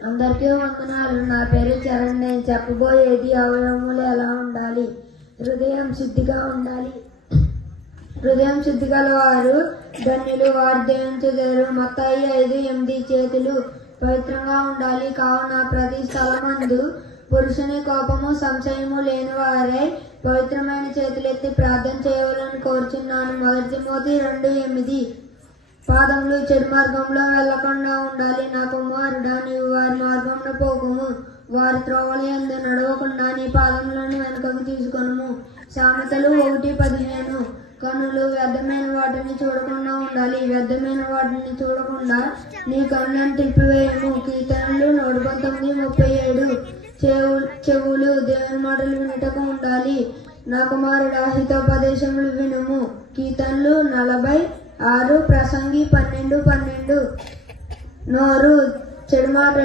అందరికీ వందనాలు. నా పేరు చరణ్. నేను చెప్పబోయేది అవయవములు ఎలా ఉండాలి. హృదయం శుద్ధిగా ఉండాలి. హృదయం శుద్ధి గల వారు ధన్యులు, వారు దేవుని చెందారు. మత్తయి 5:8 చేతులు పవిత్రంగా ఉండాలి. కావున ప్రతి స్థలమందు పురుషుని కోపము సంశయము లేని వారే పవిత్రమైన చేతులెత్తి ప్రార్థన చేయవాలని కోరుచున్నాను. 1 తిమోతి 2:8 పాదములు చెడు మార్గంలో వెళ్లకుండా ఉండాలి. నా కుమారుడా, నీవు వారి మార్గంలో పోకుము, వారి త్రోవల యందు నడవకుండా నీ పాదములను వెనుకకు తీసుకొనుము. సామెతలు 1:15 కనులు వ్యర్థమైన వాటిని చూడకుండా ఉండాలి. వ్యర్థమైన వాటిని చూడకుండా నీ కన్నులను తిప్పివేయము. కీర్తనలు 119:37 చెవులు దేవుని మాటలు వినుటకు ఉండాలి. నా కుమారుడా, హితోపదేశములు వినుము. కీర్తనలు 40:6 ప్రసంగి 12:12 నోరు చెడు మాటలు